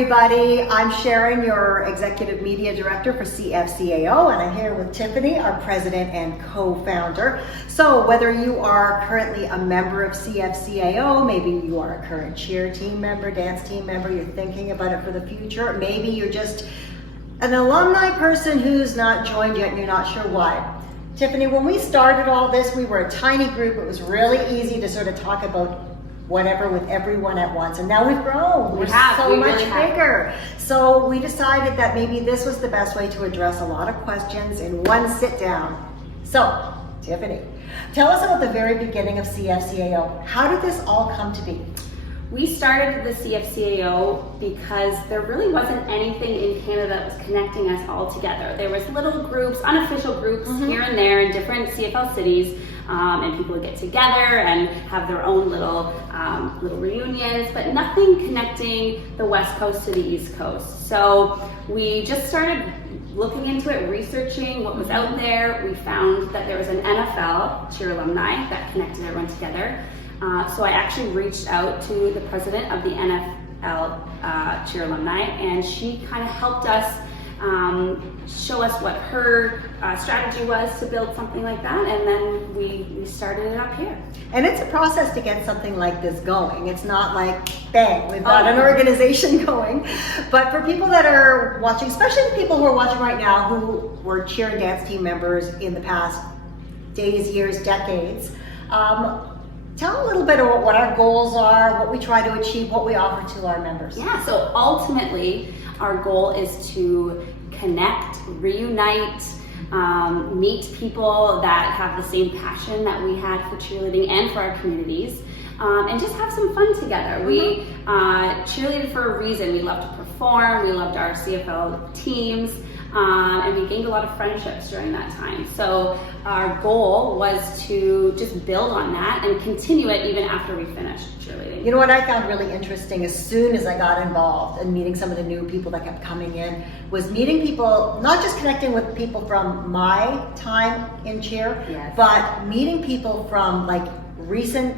everybody. I'm Sharon, your Executive Media Director for CFCAO, and I'm here with Tiffany, our President and co-founder. So whether you are currently a member of CFCAO, maybe you are a current cheer team member, dance team member, you're thinking about it for the future, maybe you're just an alumni person who's not joined yet and you're not sure why. Tiffany, when we started all this, we were a tiny group. It was really easy to sort of talk about whatever with everyone at once, and now we've grown. We're so much bigger. So we decided that maybe this was the best way to address a lot of questions in one sit down. So, Tiffany, tell us about the very beginning of CFCAO. How did this all come to be? We started the CFCAO because there really wasn't anything in Canada that was connecting us all together. There was little groups, unofficial groups here and there in different CFL cities, and people would get together and have their own little reunions, but nothing connecting the West Coast to the East Coast. So we just started looking into it, researching what was out there. We found that there was an NFL cheer alumni that connected everyone together. So I actually reached out to the president of the NFL cheer alumni, and she kind of helped us show us what her strategy was to build something like that, and then we started it up here. And it's a process to get something like this going. It's not like, bang, we've got an organization going. But for people that are watching, especially the people who are watching right now who were cheer and dance team members in the past days, years, decades, tell a little bit about what our goals are, what we try to achieve, what we offer to our members. Yeah, so ultimately, our goal is to connect, reunite, meet people that have the same passion that we had for cheerleading and for our communities, and just have some fun together. We cheerleaded for a reason. We loved to perform, we loved our CFL teams, and we gained a lot of friendships during that time. So our goal was to just build on that and continue it even after we finished cheerleading. You know what I found really interesting as soon as I got involved and meeting some of the new people that kept coming in was meeting people, not just connecting with people from my time in cheer, but meeting people from like recent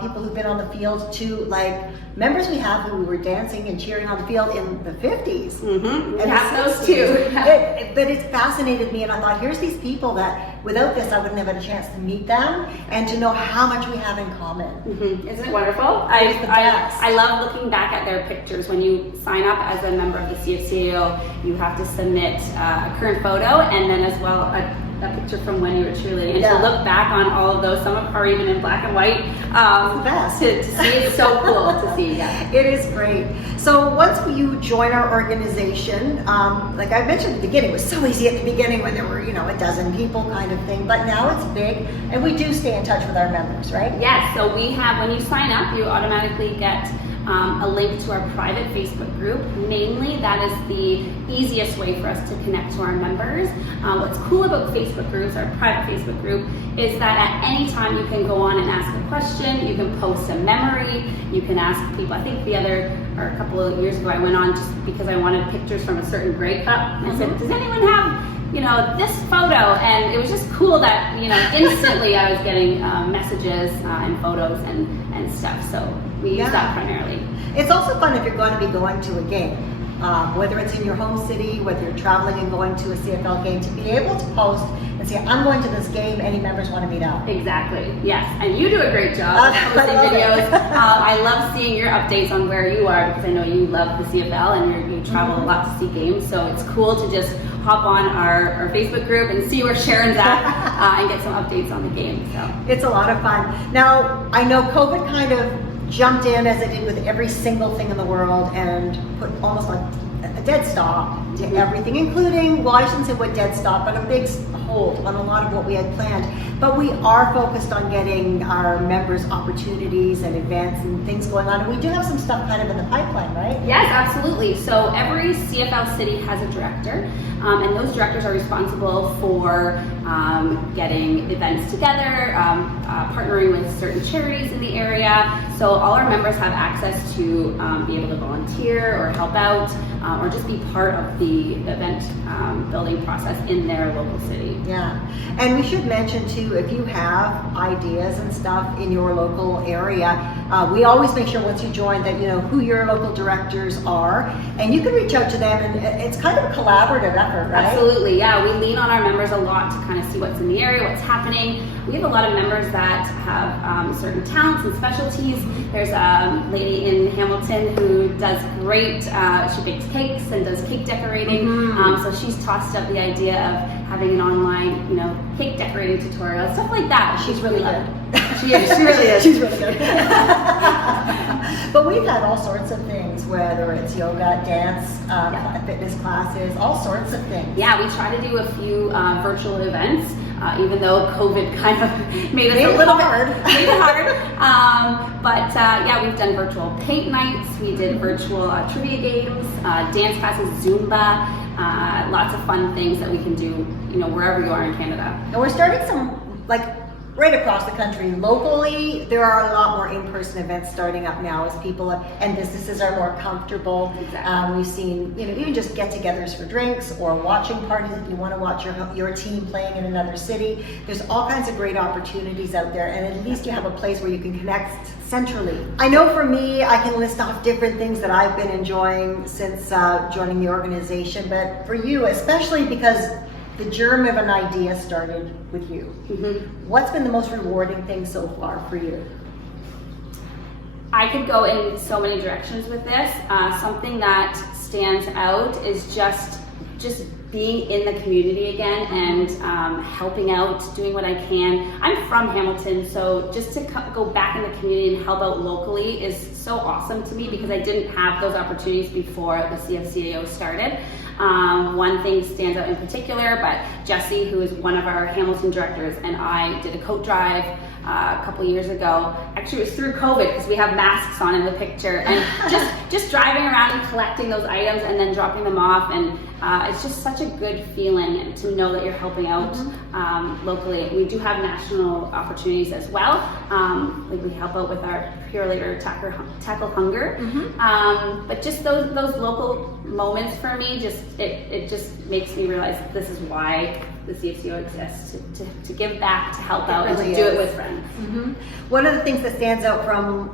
people who've been on the field to like members we have who were dancing and cheering on the field in the 50s. And those too. But it's fascinated me, and I thought, here's these people that without this I wouldn't have had a chance to meet them and to know how much we have in common. Isn't it wonderful? I love looking back at their pictures. When you sign up as a member of the CFCAO, you have to submit a current photo and then as well a picture from when you were cheerleading, and to look back on all of those. Some are even in black and white. The best. To see, it's so cool to see. Yeah, it is great. So once you join our organization, like I mentioned at the beginning, it was so easy at the beginning when there were a dozen people kind of thing, but now it's big, and we do stay in touch with our members, right? Yes. So we have, when you sign up, you automatically get a link to our private Facebook group. Mainly, that is the easiest way for us to connect to our members. What's cool about Facebook groups, our private Facebook group, is that at any time you can go on and ask a question, you can post a memory, you can ask people. I think a couple of years ago, I went on just because I wanted pictures from a certain Grey Cup. And I said, does anyone have this photo? And it was just cool that, instantly I was getting messages and photos and stuff. So we use that primarily. It's also fun if you're going to be going to a game, whether it's in your home city, whether you're traveling and going to a CFL game, to be able to post and say, I'm going to this game, any members want to meet up. Exactly, yes. And you do a great job posting videos. I love seeing your updates on where you are, because I know you love the CFL and you travel a lot to see games. So it's cool to just hop on our Facebook group and see where Sharon's at and get some updates on the game. So it's a lot of fun. Now, I know COVID kind of jumped in, as it did with every single thing in the world, and put almost like a dead stop to everything, including, well, I shouldn't say what dead stop, but a big hold on a lot of what we had planned. But we are focused on getting our members opportunities and events and things going on, and we do have some stuff kind of in the pipeline, right? Yes, absolutely. So every CFL city has a director, and those directors are responsible for getting events together, partnering with certain charities in the area. So all our members have access to be able to volunteer or help out, or just be part of the event building process in their local city. Yeah, and we should mention too, if you have ideas and stuff in your local area, We always make sure once you join that you know who your local directors are, and you can reach out to them, and it's kind of a collaborative effort, right? Absolutely, yeah. We lean on our members a lot to kind of see what's in the area, what's happening. We have a lot of members that have certain talents and specialties. There's a lady in Hamilton who does great, she bakes cakes and does cake decorating. So she's tossed up the idea of having an online, you know, cake decorating tutorial, stuff like that. She's really good. She really is. She's really good. But we've had all sorts of things, whether it's yoga, dance, fitness classes, all sorts of things. Yeah, we try to do a few virtual events, even though COVID kind of made it a little hard. Made it hard. But yeah, we've done virtual paint nights. We did virtual trivia games, dance classes, Zumba, lots of fun things that we can do, you know, wherever you are in Canada. And we're starting some, like, right across the country. Locally, there are a lot more in-person events starting up now as people and businesses are more comfortable. Exactly. We've seen, you know, even just get-togethers for drinks or watching parties if you want to watch your team playing in another city. There's all kinds of great opportunities out there, and at least you have a place where you can connect centrally. I know for me, I can list off different things that I've been enjoying since joining the organization, but for you, especially because the germ of an idea started with you. What's been the most rewarding thing so far for you? I could go in so many directions with this. Something that stands out is just being in the community again and helping out, doing what I can. I'm from Hamilton, so just to go back in the community and help out locally is so awesome to me because I didn't have those opportunities before the CFCAO started. One thing stands out in particular, but Jessie, who is one of our Hamilton directors, and I did a coat drive a couple years ago. Actually, it was through COVID because we have masks on in the picture, and just driving around and collecting those items and then dropping them off, and it's just such a good feeling to know that you're helping out locally. We do have national opportunities as well. Like we help out with our Pure Later Tackle Hunger, but just those local moments for me, it just makes me realize that this is why the CFCAO exists, to give back, to help out, and to do it with friends. One of the things that stands out from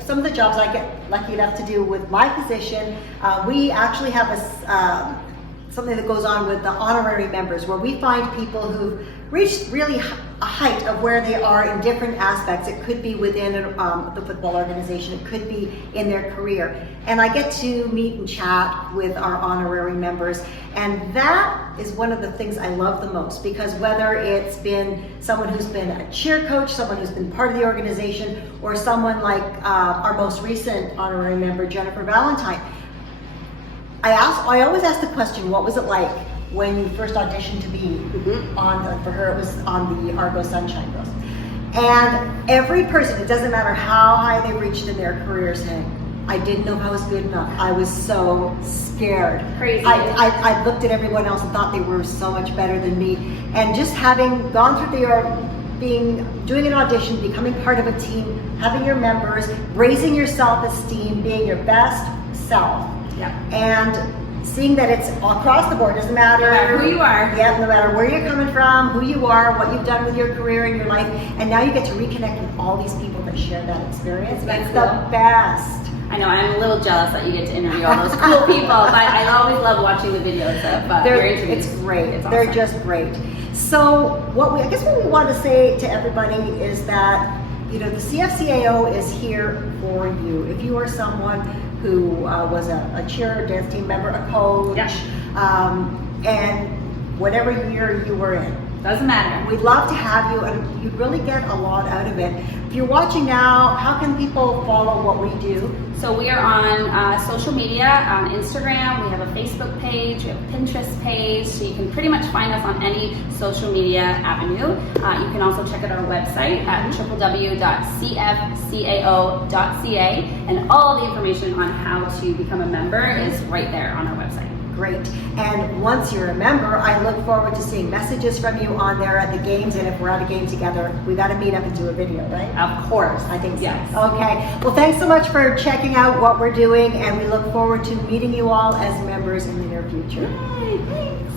some of the jobs I get lucky enough to do with my position, we actually have something that goes on with the honorary members, where we find people who've reached really a height of where they are in different aspects. It could be within the football organization, it could be in their career. And I get to meet and chat with our honorary members, and that is one of the things I love the most, because whether it's been someone who's been a cheer coach, someone who's been part of the organization, or someone like our most recent honorary member, Jennifer Valentine, I always ask the question, what was it like when you first auditioned to be for her, it was on the Argo Sunshine Girls. And every person, it doesn't matter how high they've reached in their career, saying, I didn't know if I was good enough. I was so scared. Crazy. I looked at everyone else and thought they were so much better than me. And just having gone through doing an audition, becoming part of a team, having your members, raising your self-esteem, being your best self. And seeing that it's across the board, doesn't matter who you are. Yeah, no matter where you're coming from, who you are, what you've done with your career and your life, and now you get to reconnect with all these people that share that experience. It's the best. I know, I'm a little jealous that you get to interview all those cool people, but I always love watching the videos of your interviews. It's great. It's awesome. They're just great. So what we want to say to everybody is that, you know, the CFCAO is here for you. If you are someone who was a cheer, dance team member, a coach, and whatever year you were in. Doesn't matter. We'd love to have you, and you'd really get a lot out of it. If you're watching now, how can people follow what we do? So we are on social media, on Instagram, we have a Facebook page, we have a Pinterest page, so you can pretty much find us on any social media avenue. You can also check out our website at www.cfcao.ca, and all the information on how to become a member is right there on our website. Great. And once you're a member, I look forward to seeing messages from you on there at the games, and if we're at a game together, we got to meet up and do a video, right? Of course. I think so. Yes. Okay. Well, thanks so much for checking out what we're doing, and we look forward to meeting you all as members in the near future. Yay, thanks.